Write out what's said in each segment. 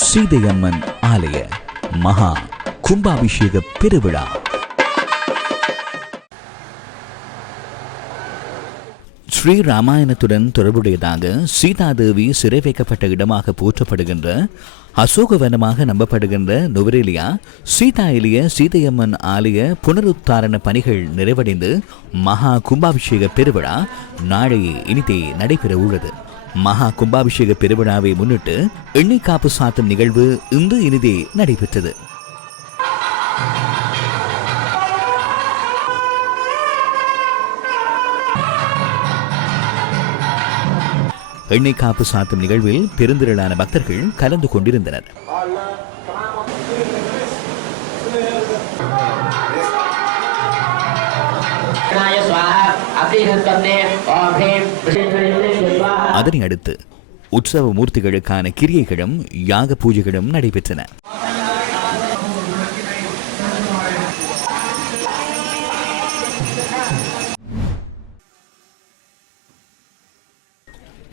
சீதையம்மன் ஆலய மகா கும்பாபிஷேக பெருவிழா. ஸ்ரீ ராமாயணத்துடன் தொடர்புடையதாக சீதாதேவி சிறை வைக்கப்பட்ட இடமாக போற்றப்படுகின்ற அசோகவனமாக நம்பப்படுகின்ற நுவரேலியா சீதா எலிய சீதையம்மன் ஆலய புனருத்தாரண பணிகள் நிறைவடைந்து மகா கும்பாபிஷேக பெருவிழா நாளையே இனிதே நடைபெற உள்ளது மகா கும்பாபிஷேக பெருவிழாவை முன்னிட்டு எண்ணெய் காப்பு சாத்தும் நிகழ்வு இன்று இனிதே நடைபெற்றது எண்ணெய் காப்பு சாத்தும் நிகழ்வில் பெருந்திரளான பக்தர்கள் கலந்து கொண்டிருந்தனர் कृष्णाय स्वाहा अग्निहस्तम्ने ओम ह्रीं विष्णुवे स्वाहा அதனை அடுத்து உற்சவ மூர்த்திகளுக்கான கிரியைகளும் யாக பூஜைகளும் நடைபெற்றன.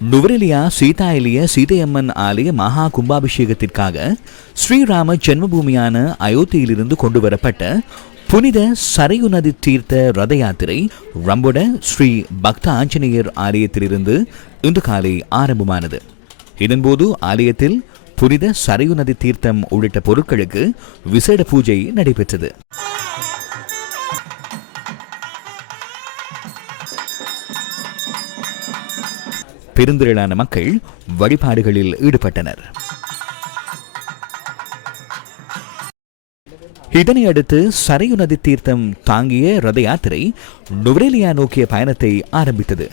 நுவரெலியா சீதா எலிய சீதையம்மன் ஆலய மகா கும்பாபிஷேகத்திற்காக ஸ்ரீராம ஜென்மபூமியான அயோத்தியிலிருந்து கொண்டு வரப்பட்ட புனித சரையு நதி தீர்த்த ரத யாத்திரை ரம்பொட ஸ்ரீ பக்த ஆஞ்சநேயர் ஆலயத்திலிருந்து இன்று காலை ஆரம்பமானது. இதன்போது ஆலயத்தில் புனித சரையு நதி தீர்த்தம் உள்ளிட்ட பொருட்களுக்கு விசேட பூஜை நடைபெற்றது. பெருந்திரளான மக்கள் வழிபாடுகளில் ஈடுபட்டனர். இதனை அடுத்து சரையு நதி தீர்த்தம் தாங்கிய ரத யாத்திரை நுவரேலியா நோக்கிய பயணத்தை ஆரம்பித்தது.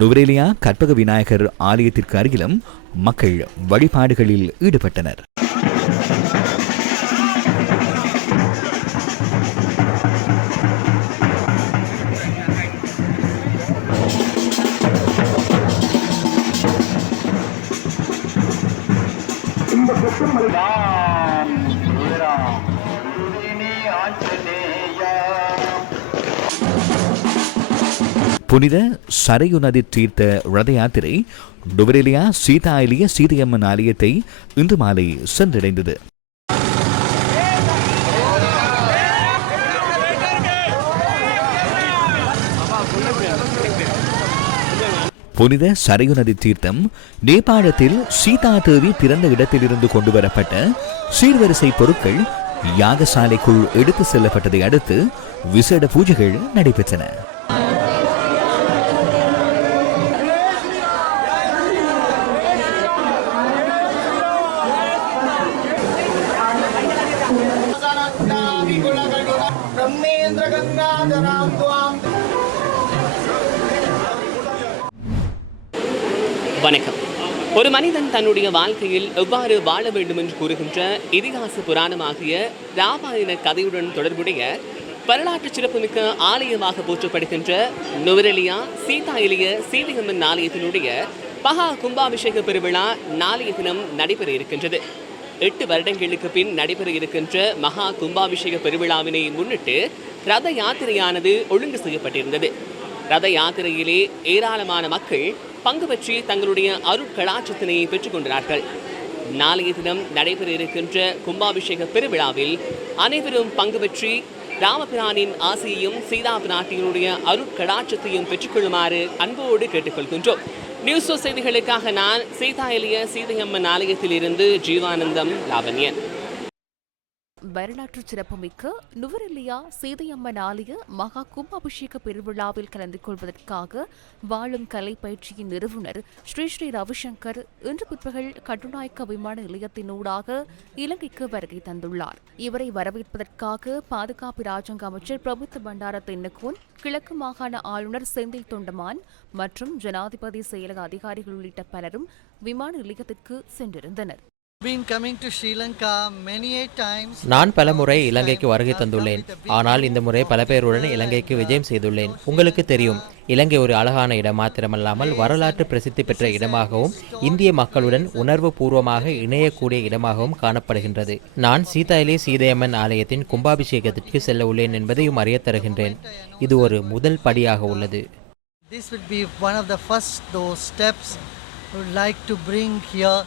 நுவரேலியா கற்பக விநாயகர் ஆலயத்திற்கு அருகிலும் மக்கள் வழிபாடுகளில் ஈடுபட்டனர். புனித சரையு நதி தீர்த்த ரத யாத்திரை நுவரெலியா சீதா எலிய சீதையம்மன் ஆலயத்தை இன்று மாலை சென்றடைந்தது. புனித சரையு நதி தீர்த்தம் நேபாளத்தில் சீதா தேவி பிறந்த இடத்திலிருந்து கொண்டு வரப்பட்ட சீர்வரிசை பொருட்கள் யாகசாலைக்குள் எடுத்து செல்லப்பட்டதை அடுத்து விசேட பூஜைகள் நடைபெற்றன ब्रह्मेन्द्र गंगाधरां त्वां வணக்கம். ஒரு மனிதன் தன்னுடைய வாழ்க்கையில் எவ்வாறு வாழ வேண்டும் என்று கூறுகின்ற இதிகாச புராணமாகிய ராமாயண கதையுடன் தொடர்புடைய வரலாற்று சிறப்புமிக்க ஆலயமாக போற்றப்படுகின்ற நுவரெலியா சீதா எலிய சீதையம்மன் ஆலயத்தினுடைய மகா கும்பாபிஷேக பெருவிழா நாளைய தினம் நடைபெற இருக்கின்றது. எட்டு வருடங்களுக்கு பின் நடைபெற இருக்கின்ற மகா கும்பாபிஷேக பெருவிழாவினை முன்னிட்டு ரத யாத்திரையானது ஒழுங்கு செய்யப்பட்டிருந்தது. ரத யாத்திரையிலே ஏராளமான மக்கள் பங்கு பற்றி தங்களுடைய அருட்கலாச்சத்தினை பெற்றுக்கொண்டார்கள் நாளைய தினம் நடைபெற இருக்கின்ற கும்பாபிஷேக பெருவிழாவில் அனைவரும் பங்கு பெற்றி ராமபிரானின் ஆசையையும் சீதா பிராட்டியினுடைய அருட்கடாட்சத்தையும் பெற்றுக்கொள்ளுமாறு அன்போடு கேட்டுக்கொள்கின்றோம். நியூஸ் செய்திகளுக்காக நான் சீதா எலிய சீதையம்மன் ஆலயத்திலிருந்து ஜீவானந்தம் லாவண்யன். வரலாற்று சிறப்புமிக்க நுவரெல்லியா சீதையம்மன் ஆலய மகா கும்பாபிஷேக பெருவிழாவில் கலந்து கொள்வதற்காக வாழும் கலை பயிற்சியின் நிறுவனர் ஸ்ரீ ஸ்ரீ ரவிசங்கர் இன்று பிற்பகல் கட்டுநாயக்க விமான நிலையத்தினூடாக இலங்கைக்கு வருகை தந்துள்ளார். இவரை வரவேற்பதற்காக பாதுகாப்பு ராஜாங்க அமைச்சர் பிரபுத்த பண்டார தென்னகோன் கிழக்கு மாகாண ஆளுநர் செந்தில் தொண்டமான் மற்றும் ஜனாதிபதி செயலக அதிகாரிகள் உள்ளிட்ட பலரும் விமான நிலையத்திற்கு சென்றிருந்தனர். Been coming to Sri Lanka many a times. நான் பலமுறை இலங்கைக்கு வருகை தந்துள்ளேன். ஆனால் இந்த முறை பல பேருடன் இலங்கைக்கு விஜயம் செய்துள்ளேன். உங்களுக்கு தெரியும் இலங்கை ஒரு அழகான இடம் மாத்திரமல்லாமல் வரலாற்று பிரசித்தி பெற்ற இடமாகவும் இந்திய மக்களுடன் உணர்வு பூர்வமாக இணையக்கூடிய இடமாகவும் காணப்படுகின்றது. நான் சீதாயிலே சீதையம்மன் ஆலயத்தின் கும்பாபிஷேகத்திற்கு செல்ல உள்ளேன் என்பதையும் அறியத் தருகின்றேன். இது ஒரு முதல் படியாக உள்ளது. This will be one of the first those steps would like to bring here